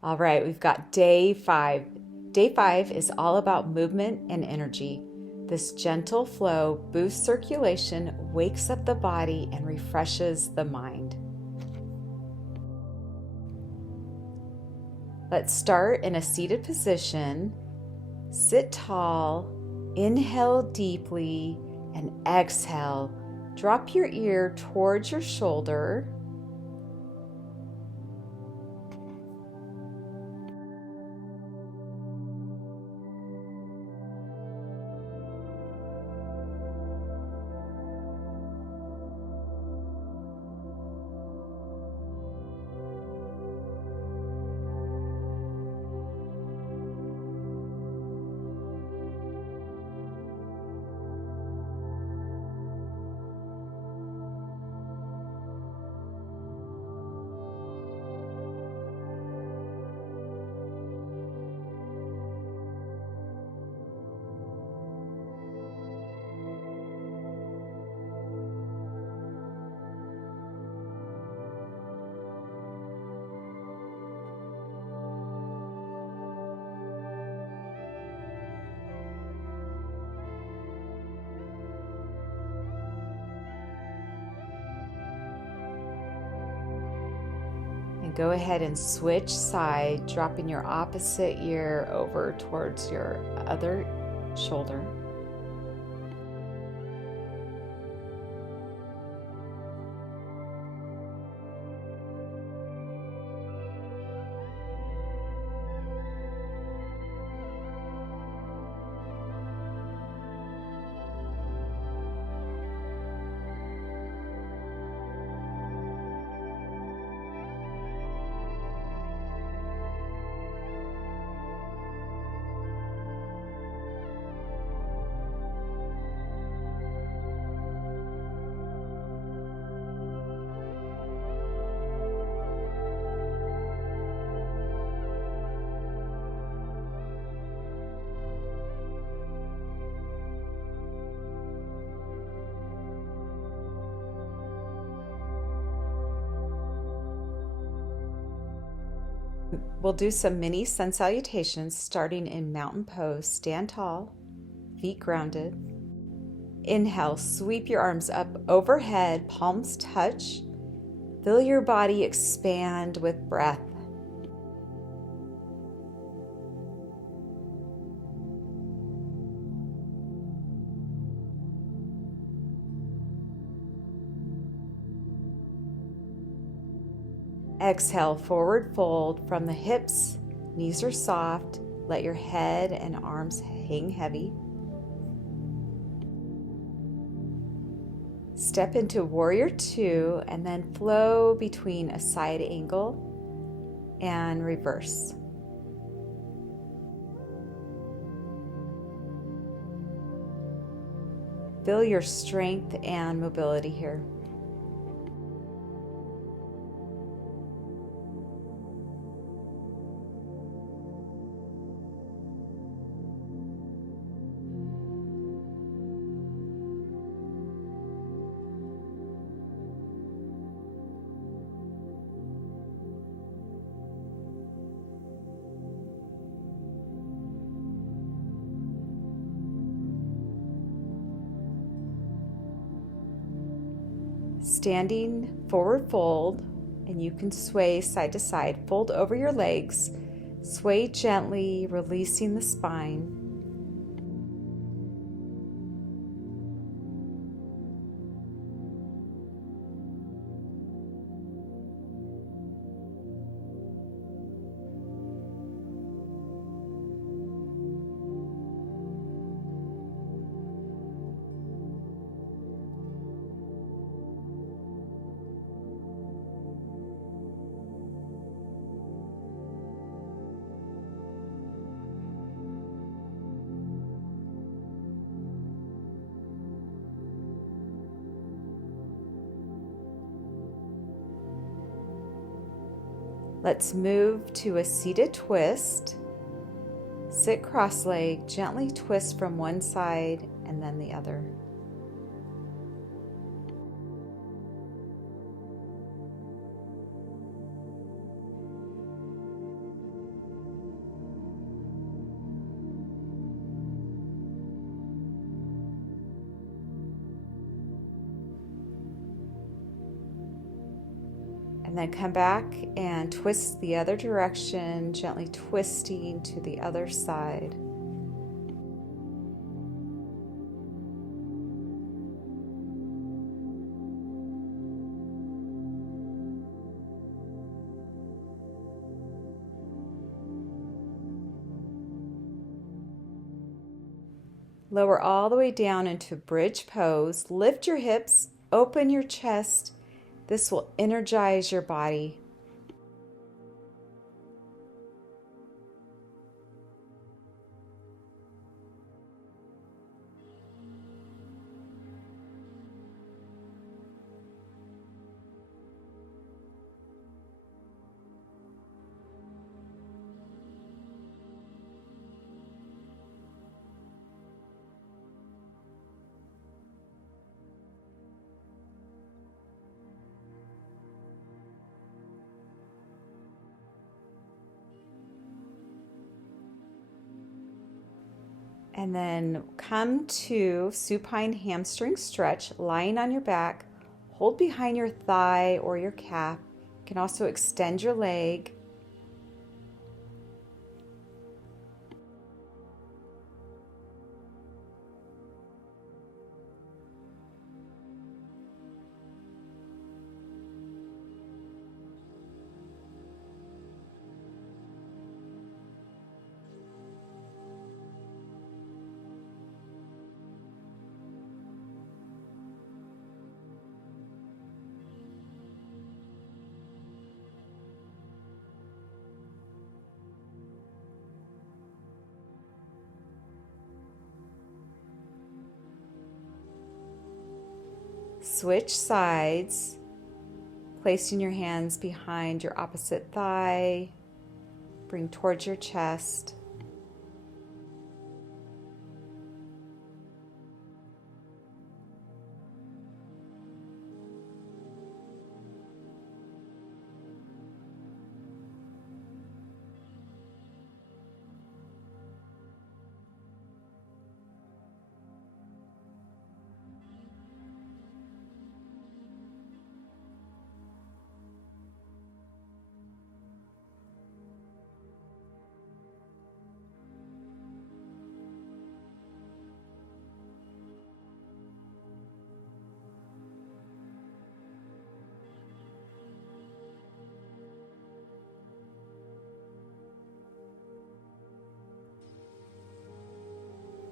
All right, we've got day 5. Day 5 is all about movement and energy. This gentle flow boosts circulation, wakes up the body, and refreshes the mind. Let's start in a seated position. Sit tall, inhale deeply, and exhale. Drop your ear towards your shoulder. And go ahead and switch side, dropping your opposite ear over towards your other shoulder. We'll do some mini sun salutations starting in mountain pose. Stand tall, feet grounded. Inhale, sweep your arms up overhead, palms touch. Feel your body expand with breath. Exhale, forward fold from the hips, knees are soft. Let your head and arms hang heavy. Step into warrior 2 and then flow between a side angle and reverse. Feel your strength and mobility here. Standing forward fold, and you can sway side to side. Fold over your legs, sway gently, releasing the spine. Let's move to a seated twist. Sit cross-legged, gently twist from one side and then the other. And then come back and twist the other direction, gently twisting to the other side. Lower all the way down into bridge pose. Lift your hips, open your chest. This will energize your body. And then come to supine hamstring stretch, lying on your back. Hold behind your thigh or your calf. You can also extend your leg. Switch sides, placing your hands behind your opposite thigh. Bring towards your chest.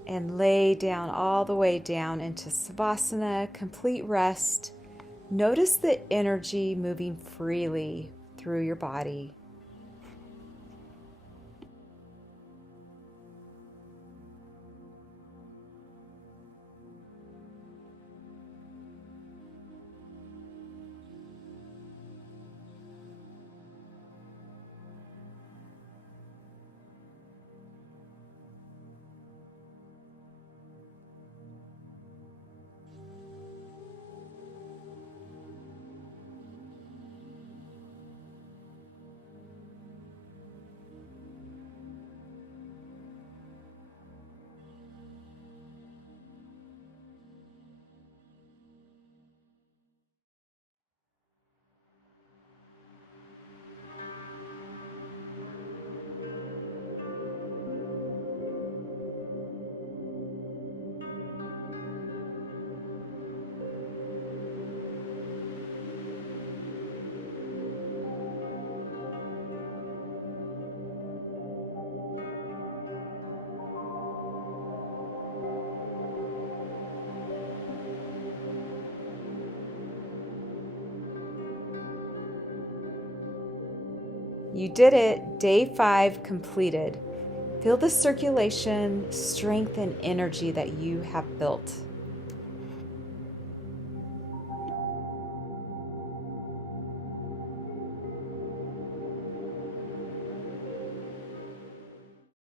And lay down all the way down into Savasana, complete rest. Notice the energy moving freely through your body. You did it. Day 5 completed. Feel the circulation, strength, and energy that you have built.